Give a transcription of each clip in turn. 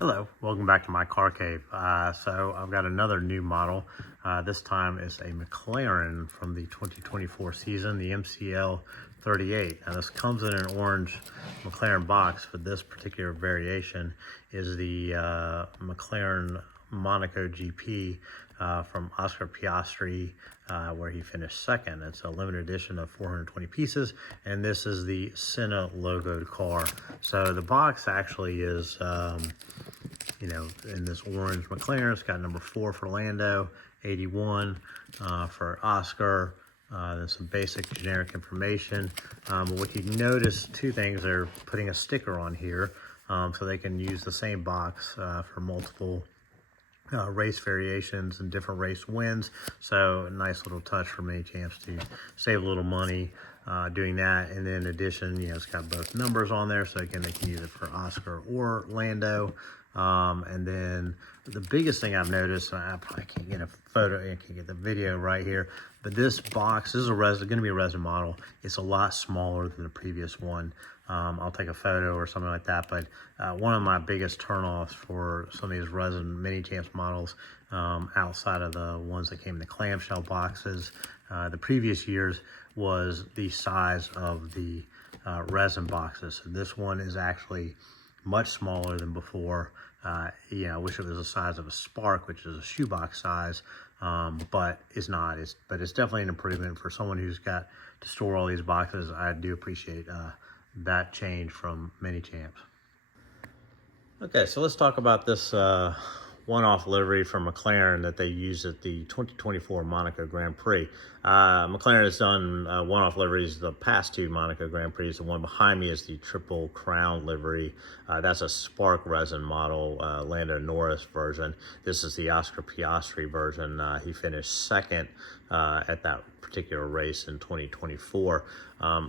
Hello, welcome back to my car cave. So I've got another new model. This time is a McLaren from the 2024 season, the MCL38. Now this comes in an orange McLaren box, but this particular variation is the McLaren Monaco GP from Oscar Piastri, where he finished second. It's a limited edition of 420 pieces, and this is the Senna logoed car. So the box actually is in this orange McLaren. It's got number 4 for Lando, 81 for Oscar. There's some basic generic information. But what you notice, two things: they're putting a sticker on here so they can use the same box for multiple race variations and different race wins. So a nice little touch for Minichamps to save a little money doing that. And then in addition, it's got both numbers on there, so again, they can use it for Oscar or Lando. And then the biggest thing I've noticed, I probably can't get a photo, I can't get the video right here, but this box, this is going to be a resin model. It's a lot smaller than the previous one. I'll take a photo or something like that, but one of my biggest turnoffs for some of these resin Minichamps models, outside of the ones that came in the clamshell boxes the previous years, was the size of the resin boxes. So this one is actually much smaller than before. I wish it was the size of a Spark, which is a shoebox size, but it's not. But it's definitely an improvement for someone who's got to store all these boxes. I do appreciate that change from Minichamps. Okay, so let's talk about this one-off livery from McLaren that they used at the 2024 Monaco Grand Prix. McLaren has done one-off liveries the past two Monaco Grand Prix. The one behind me is the Triple Crown livery. That's a Spark resin model, Lando Norris version. This is the Oscar Piastri version. He finished second at that particular race in 2024.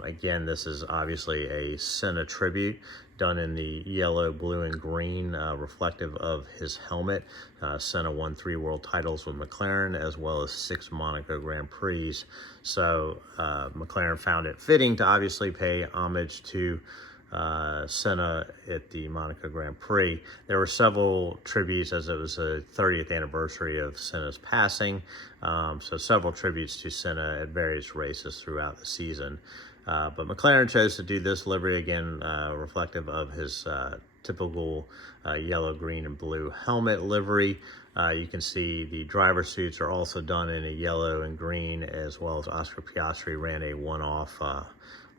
Again, this is obviously a Senna tribute, done in the yellow, blue, and green, reflective of his helmet. Senna won 3 world titles with McLaren, as well as 6 Monaco Grand Prix. So McLaren found it fitting to obviously pay homage to Senna at the Monaco Grand Prix. There were several tributes, as it was the 30th anniversary of Senna's passing. So several tributes to Senna at various races throughout the season. But McLaren chose to do this livery, again, reflective of his typical yellow, green, and blue helmet livery. You can see the driver suits are also done in a yellow and green, as well as Oscar Piastri ran a one-off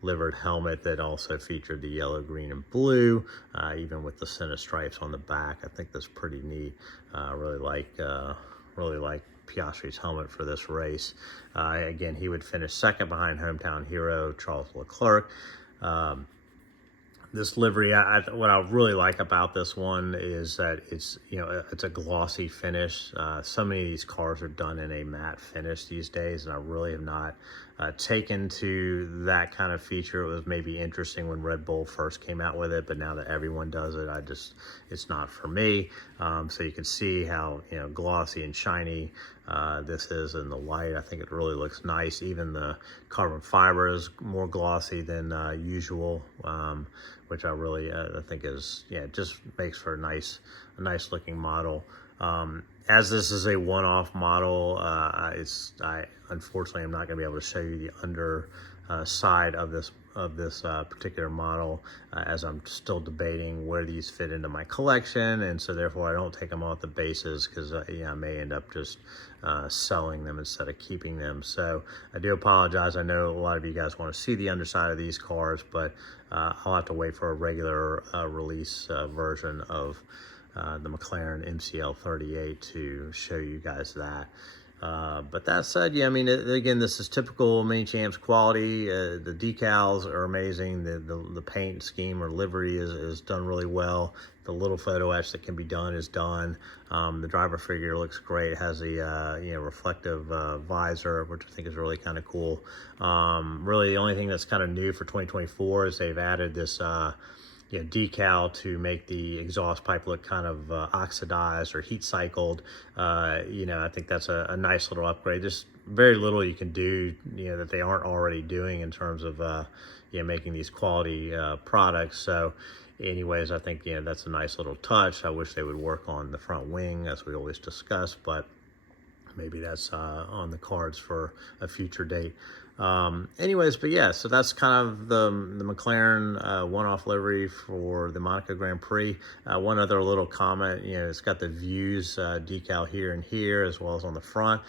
livered helmet that also featured the yellow, green, and blue, even with the Senna stripes on the back. I think that's pretty neat. Really like Piastri's helmet for this race. Again, he would finish second behind hometown hero Charles Leclerc. This livery, what I really like about this one is that it's a glossy finish. So many of these cars are done in a matte finish these days, and I really have not taken to that kind of feature. It was maybe interesting when Red Bull first came out with it, but now that everyone does it, it's not for me. So you can see how glossy and shiny this is in the light. I think it really looks nice. Even the carbon fiber is more glossy than usual, which I really I think is, it just makes for a nice looking model. As this is a one-off model, I unfortunately am not going to be able to show you the under side of this particular model, as I'm still debating where these fit into my collection, and so therefore I don't take them off the bases, because I may end up just selling them instead of keeping them. So I do apologize. I know a lot of you guys want to see the underside of these cars, but I'll have to wait for a regular release version of the McLaren MCL38 to show you guys that. But that said, yeah, I mean, again, this is typical Minichamps quality. The decals are amazing. The paint scheme or livery is done really well. The little photo etch that can be done is done. The driver figure looks great. It has a reflective visor, which I think is really kind of cool. Really, the only thing that's kind of new for 2024 is they've added this decal to make the exhaust pipe look kind of oxidized or heat cycled. I think that's a nice little upgrade. There's very little you can do, that they aren't already doing in terms of, making these quality products. So anyways, I think, that's a nice little touch. I wish they would work on the front wing, as we always discuss, but maybe that's on the cards for a future date. Anyways, but yeah, so that's kind of the McLaren one-off livery for the Monaco Grand Prix. One other little comment, it's got the views decal here and here, as well as on the front.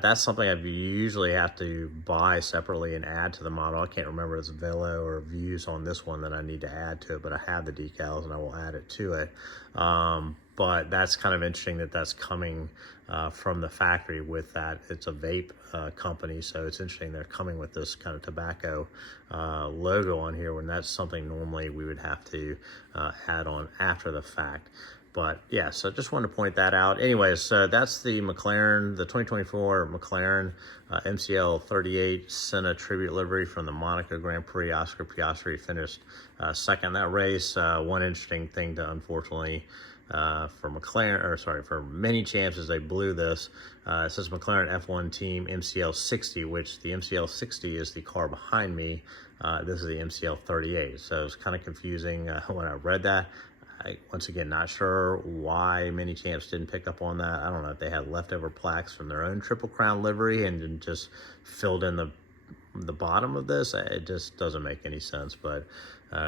That's something I usually have to buy separately and add to the model. I can't remember if it's Velo or views on this one that I need to add to it, but I have the decals and I will add it to it. But that's kind of interesting that that's coming from the factory with that. It's a vape company, so it's interesting they're coming with this kind of tobacco logo on here, when that's something normally we would have to add on after the fact. But yeah, so just wanted to point that out. Anyways, so that's the McLaren, the 2024 McLaren MCL38 Senna tribute livery from the Monaco Grand Prix. Oscar Piastri finished second in that race. One interesting thing to unfortunately for Minichamps is they blew this. It says McLaren F1 team MCL60, which the MCL60 is the car behind me. This is the MCL38. So it's kind of confusing when I read that. Once again, not sure why Minichamps didn't pick up on that. I don't know if they had leftover plaques from their own Triple Crown livery and just filled in the bottom of this. It just doesn't make any sense, but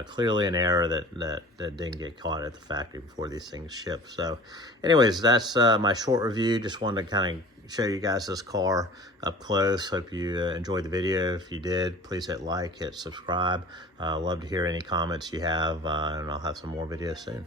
clearly an error that didn't get caught at the factory before these things ship. So anyways, that's my short review. Just wanted to kind of show you guys this car up close. Hope you enjoyed the video. If you did, please hit like, hit subscribe. Love to hear any comments you have, and I'll have some more videos soon.